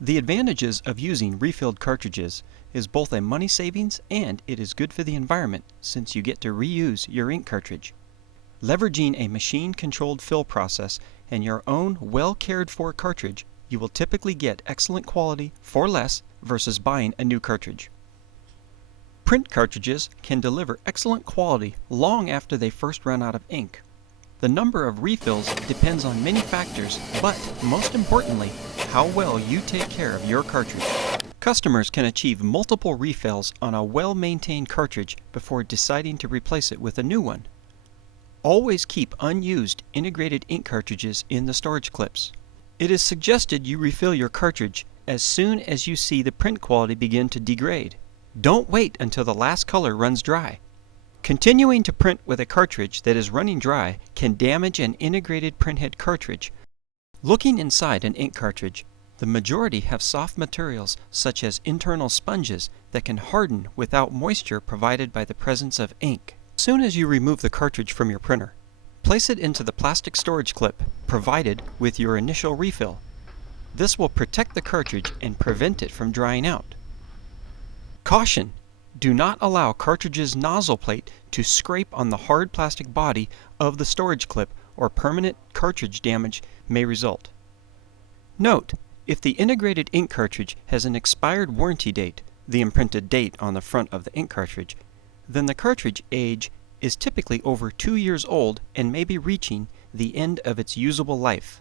The advantages of using refilled cartridges is both a money savings and it is good for the environment since you get to reuse your ink cartridge. Leveraging a machine-controlled fill process and your own well-cared-for cartridge, you will typically get excellent quality for less versus buying a new cartridge. Print cartridges can deliver excellent quality long after they first run out of ink. The number of refills depends on many factors, but most importantly, how well you take care of your cartridge. Customers can achieve multiple refills on a well-maintained cartridge before deciding to replace it with a new one. Always keep unused integrated ink cartridges in the storage clips. It is suggested you refill your cartridge as soon as you see the print quality begin to degrade. Don't wait until the last color runs dry. Continuing to print with a cartridge that is running dry can damage an integrated printhead cartridge. Looking inside an ink cartridge, the majority have soft materials such as internal sponges that can harden without moisture provided by the presence of ink. As soon as you remove the cartridge from your printer, place it into the plastic storage clip provided with your initial refill. This will protect the cartridge and prevent it from drying out. Caution! Do not allow cartridge's nozzle plate to scrape on the hard plastic body of the storage clip or permanent cartridge damage may result. Note: if the integrated ink cartridge has an expired warranty date, the imprinted date on the front of the ink cartridge, then the cartridge age is typically over 2 years old and may be reaching the end of its usable life.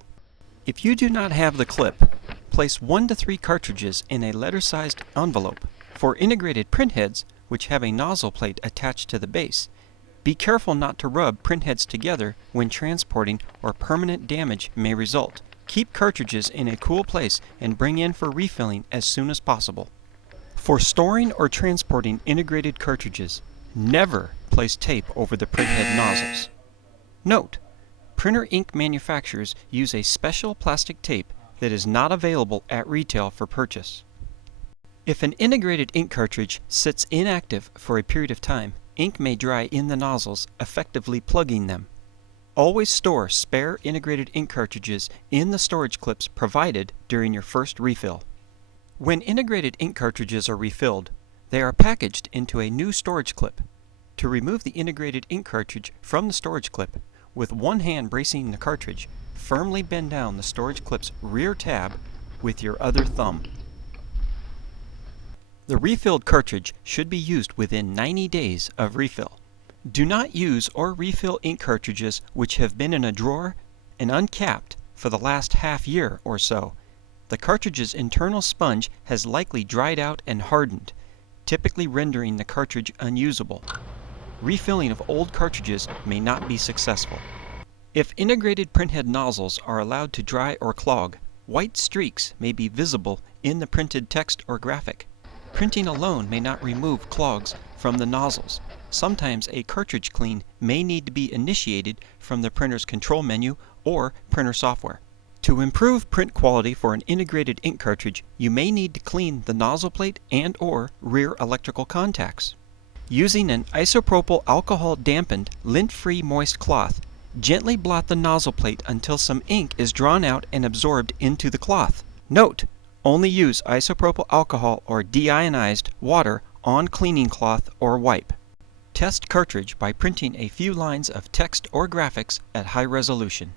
If you do not have the clip, place 1 to 3 cartridges in a letter-sized envelope. For integrated printheads, which have a nozzle plate attached to the base, be careful not to rub printheads together when transporting or permanent damage may result. Keep cartridges in a cool place and bring in for refilling as soon as possible. For storing or transporting integrated cartridges, never place tape over the printhead nozzles. Note: printer ink manufacturers use a special plastic tape that is not available at retail for purchase. If an integrated ink cartridge sits inactive for a period of time, ink may dry in the nozzles, effectively plugging them. Always store spare integrated ink cartridges in the storage clips provided during your first refill. When integrated ink cartridges are refilled, they are packaged into a new storage clip. To remove the integrated ink cartridge from the storage clip, with one hand bracing the cartridge, firmly bend down the storage clip's rear tab with your other thumb. The refilled cartridge should be used within 90 days of refill. Do not use or refill ink cartridges which have been in a drawer and uncapped for the last half year or so. The cartridge's internal sponge has likely dried out and hardened, typically rendering the cartridge unusable. Refilling of old cartridges may not be successful. If integrated printhead nozzles are allowed to dry or clog, white streaks may be visible in the printed text or graphic. Printing alone may not remove clogs from the nozzles. Sometimes a cartridge clean may need to be initiated from the printer's control menu or printer software. To improve print quality for an integrated ink cartridge, you may need to clean the nozzle plate and/or rear electrical contacts. Using an isopropyl alcohol dampened, lint-free moist cloth, gently blot the nozzle plate until some ink is drawn out and absorbed into the cloth. Note: only use isopropyl alcohol or deionized water on cleaning cloth or wipe. Test cartridge by printing a few lines of text or graphics at high resolution.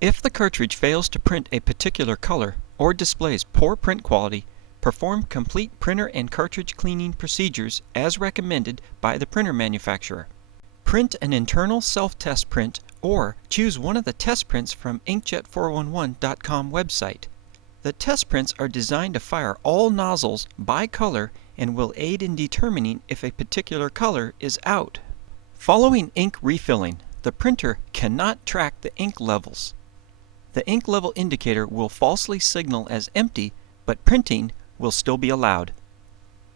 If the cartridge fails to print a particular color or displays poor print quality, perform complete printer and cartridge cleaning procedures as recommended by the printer manufacturer. Print an internal self-test print or choose one of the test prints from inkjet411.com website. The test prints are designed to fire all nozzles by color and will aid in determining if a particular color is out. Following ink refilling, the printer cannot track the ink levels. The ink level indicator will falsely signal as empty, but printing will still be allowed.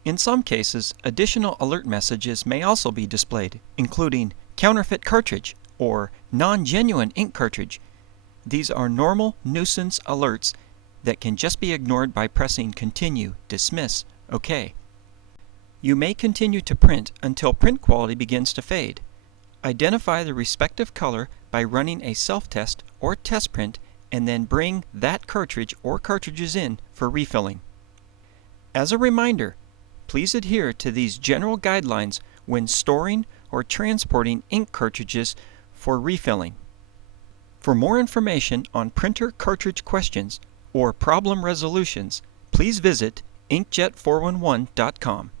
In some cases, additional alert messages may also be displayed, including counterfeit cartridge or non-genuine ink cartridge. These are normal nuisance alerts that can just be ignored by pressing Continue, Dismiss, OK. You may continue to print until print quality begins to fade. Identify the respective color by running a self-test or test print and then bring that cartridge or cartridges in for refilling. As a reminder, please adhere to these general guidelines when storing or transporting ink cartridges for refilling. For more information on printer cartridge questions or problem resolutions, please visit inkjet411.com.